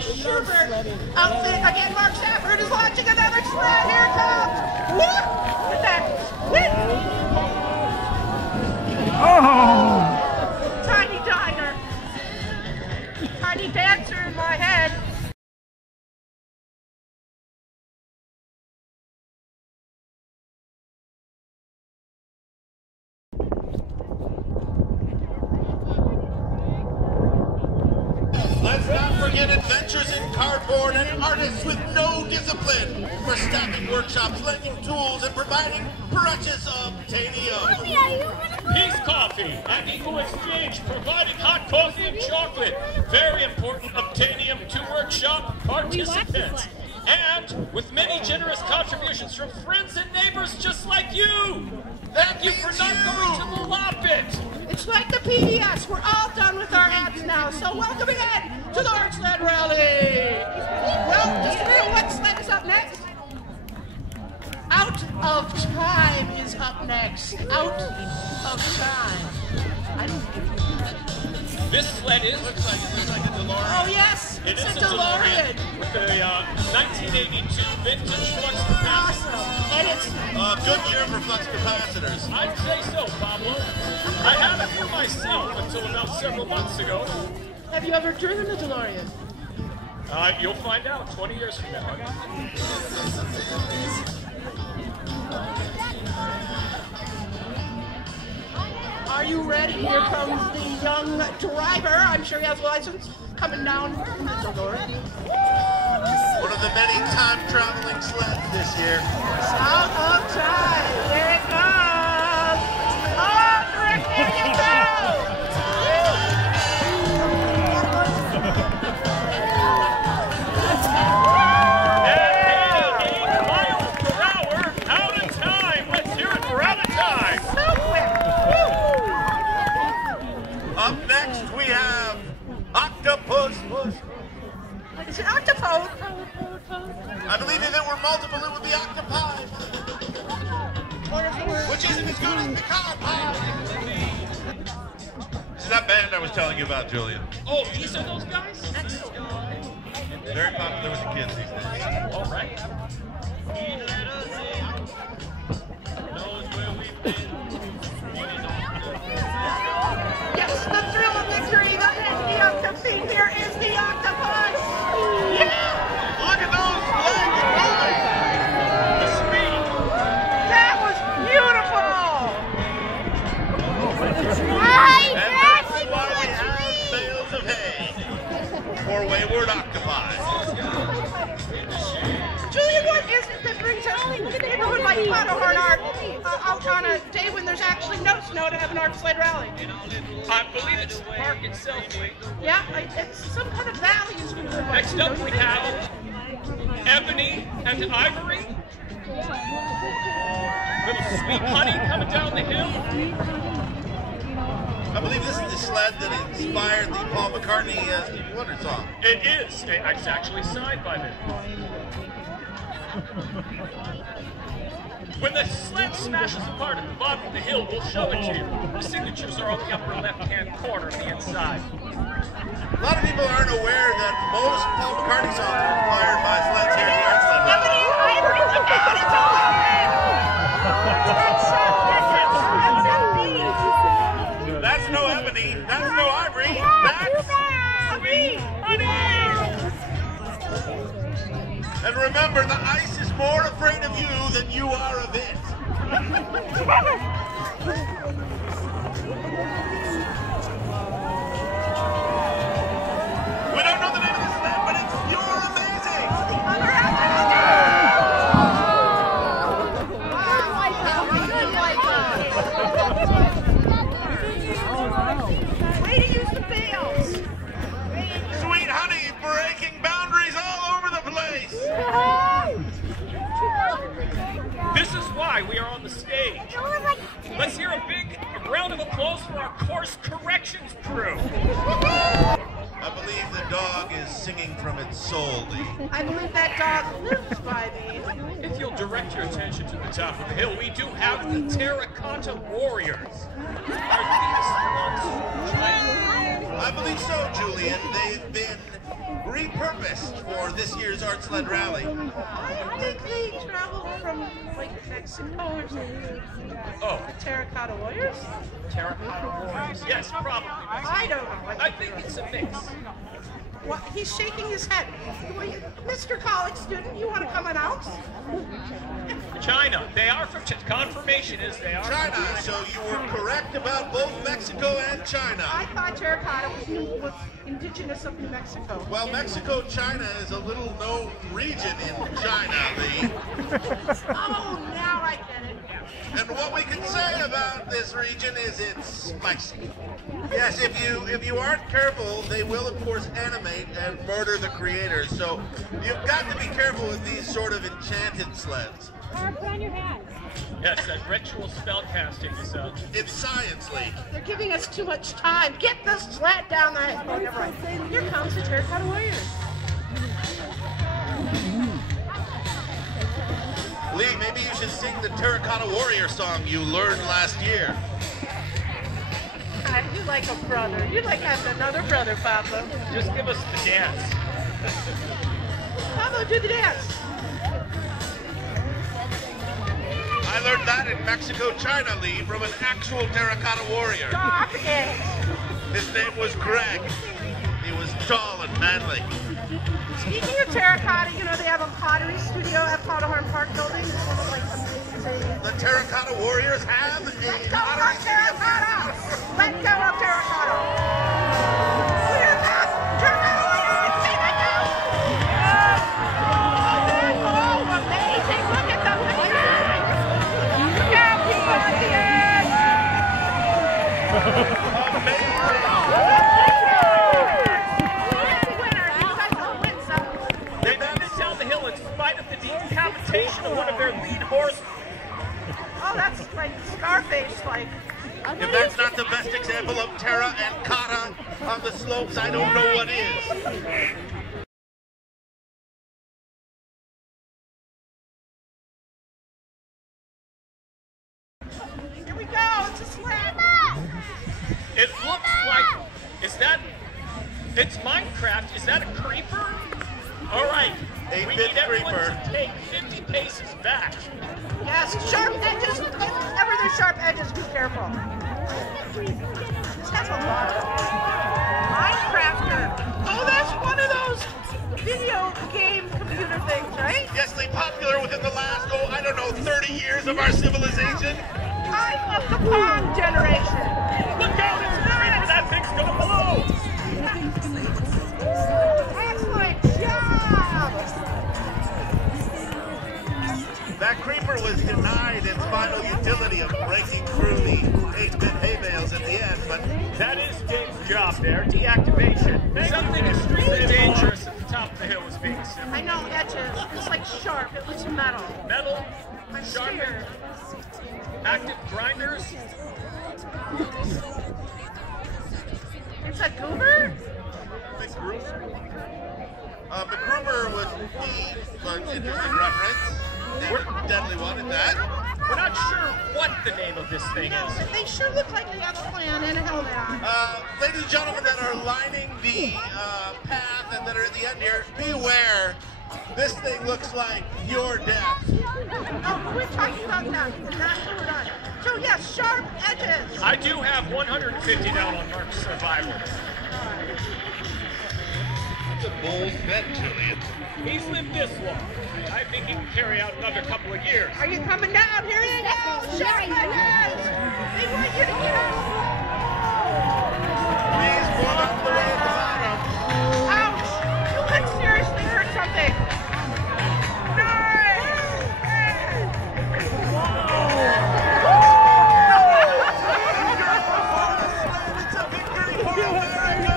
Schubert outfit. Again, Mark Stafford is launching another sled. Here it comes. Whoop! With that whip. Oh! Tiny diner. Tiny dancer in my head. Let's not forget adventures in cardboard and artists with no discipline for stacking workshops, lending tools, and providing precious obtainium. Peace Coffee and Eco Exchange providing hot coffee and chocolate. Very important obtainium to workshop participants. And with many generous contributions from friends and neighbors just like you. Thank you for not going to the Loppet. It's like the PBS. We're all done with our ads now. So welcome again to the Art Sled Rally. Well, just a minute, what sled is up next? Out of Time is up next. Out of Time. I don't think you This sled is Looks like a DeLorean. Oh yes, It it's is a DeLorean. with a 1982 vintage flux capacitor. Awesome. And it's Good year for flux capacitors. I'd say so, Pablo. I had it for myself until about several months ago. have you ever driven a DeLorean? You'll find out 20 years from now. Are you ready? Here comes the young driver. I'm sure he has a license. Coming down from the DeLorean. One of the many time-traveling sleds this year. Out of Time. Here it comes. Oh, Rick, there you go. Miles per hour, out of time. Let's hear it for out of time. So quick. Up next, we have Octopus. Is it Octopode? I believe if it were multiple, it would be octopi. Which isn't as good as the cod pie. This is that band I was telling you about, Julian. Oh, these are those guys? Excellent. Very popular with the kids these days. All right. Yes, the thrill of victory. The octopus. Here is the octopus. Yeah! Look at those legs moving. The speed. That was beautiful. And that's why we have bales of hay for wayward octopi. Julia, what is it that brings out the neighborhood like Powderhorn Park out on a day when there's actually no snow to have an Art Sled rally? I believe it's the park itself, Wade. Yeah, it's some kind of valley is what we're Next watching, up don't we you think? have Ebony and Ivory. Little sweet honey coming down the hill. I believe this is the sled that inspired the Paul McCartney Stevie Wonder song. It is. It's actually signed by them. When the sled smashes apart at the bottom of the hill, we'll show it to you. The signatures are on the upper left-hand corner of the inside. A lot of people aren't aware that most Paul McCartney songs are inspired by sleds here at the Art Sled Rally. Ebony and Ivory, look out, it's all That's no ebony, that's no ivory, that's honey. And remember, the ice is more afraid of you than you are of it. We don't know the name of the sled, but it's pure amazing. Way to use the bales. Sweet honey breaking boundaries all over the place. This is why we are on the stage. Let's hear a big round of applause for our course corrections crew. I believe the dog is singing from its soul, Lee. I believe that dog lives by me. If you'll direct your attention to the top of the hill, we do have the Terracotta Warriors. Are these the ones? I believe so, Julian. They've been repurposed for this year's Art Sled Rally. I think they traveled from like Mexico or something. Oh, The Terracotta Warriors? Terracotta Warriors. Yes, probably. I don't know. I think it's a mix. Well, he's shaking his head. Mr. College student, you want to come announce? China. They are from confirmation is they are China, from China. so you were correct about both Mexico and China. I thought terracotta was indigenous of New Mexico. Well, Mexico-China is a little known region in China, Lee. Oh, now I get it. And what we can say about this region is it's spicy. Yes, if you aren't careful, they will of course animate and murder the creators. So you've got to be careful with these sort of enchanted sleds. Put on your hat. Yes, that ritual spell casting is It's science, Lee. They're giving us too much time. Get the sled down the hill. Oh, never mind. Here comes the Terracotta Warriors. Lee, maybe you should sing the Terracotta Warrior song you learned last year. God, you like a brother. You like having another brother, Pablo. just give us the dance. Pablo, do the dance. I learned that in Mexico, China, Lee, from an actual Terracotta Warrior. Stop it. His name was Greg. He was tall and manly. Speaking of terracotta, you know they have a pottery studio at Powderhorn Park building. It's one of like amazing. The Terracotta Warriors have a Let's go pottery up terracotta! Let go of terracotta! Look at that! Terracotta Warriors! See that now? Oh, amazing! Look at them! Look at people at the end! They managed down the hill in spite of the decapitation of one of their lead horses. Oh, that's like Scarface, like. If that's not the best example of terra and kata on the slopes, I don't know what is. Here we go, it's a sled. It looks like, it's Minecraft. Is that a creeper? All right, we 8-bit need everyone creeper. to take 50 paces back. Yes, sharp edges. Whenever there's sharp edges, be careful. This has a lot of Minecrafter. Oh, that's one of those video game computer things, right? Yes, they popular within the last, 30 years of our civilization. I'm of the Pong generation. Look out, it's a creeper. That thing's going below. Excellent job. That creeper was denied its final utility of breaking through the 8-bit hay bales at the end, but That is Dave's job there, deactivation. Something extremely dangerous at the top of the hill is being assembled. I know edges. It's like sharp. It looks metal. Metal, I'm sharpened, scared. active grinders. It's a goober? MacGruber was an interesting reference. They were deadly one at that. We're not sure what the name of this thing No, is. but they sure look like they have a plan and a helmet on. Ladies and gentlemen that are lining the path and that are at the end here, beware. This thing looks like your death. Oh, we're talking about that. Not sure we're done. So yes, sharp edges. I do have 150 down on Mark's survival. That's a bold bet, Julian. He's lived this long. I think he can carry out another couple of years. Are you coming down? Here you go. Sharp edges. They want you to get out. Please warm up the way at the bottom. Ouch. You could seriously hurt something. It's a victory for America!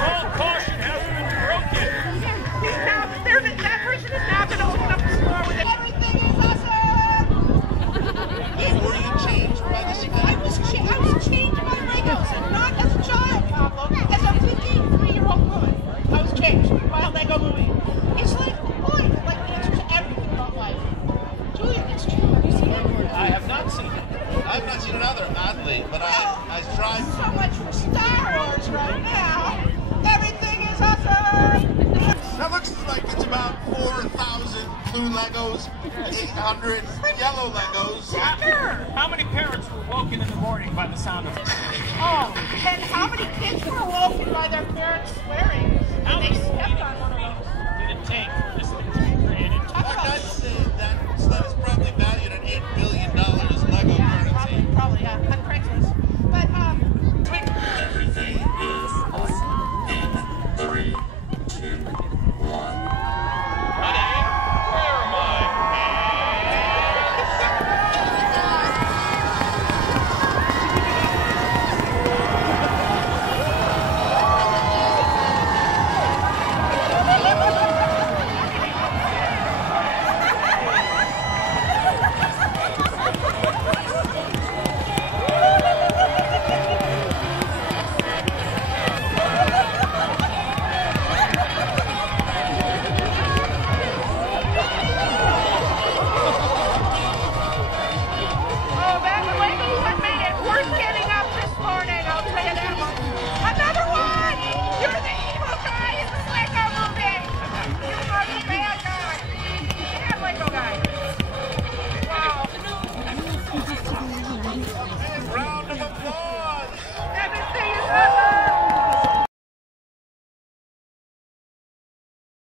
All caution has been broken. That person is now going to open up the store with it. Everything is awesome! Hey, were you changed by the about 4,000 blue Legos, 800 yellow Legos. How many parents were woken in the morning by the sound of it? Oh, and how many kids were woken by their parents swearing?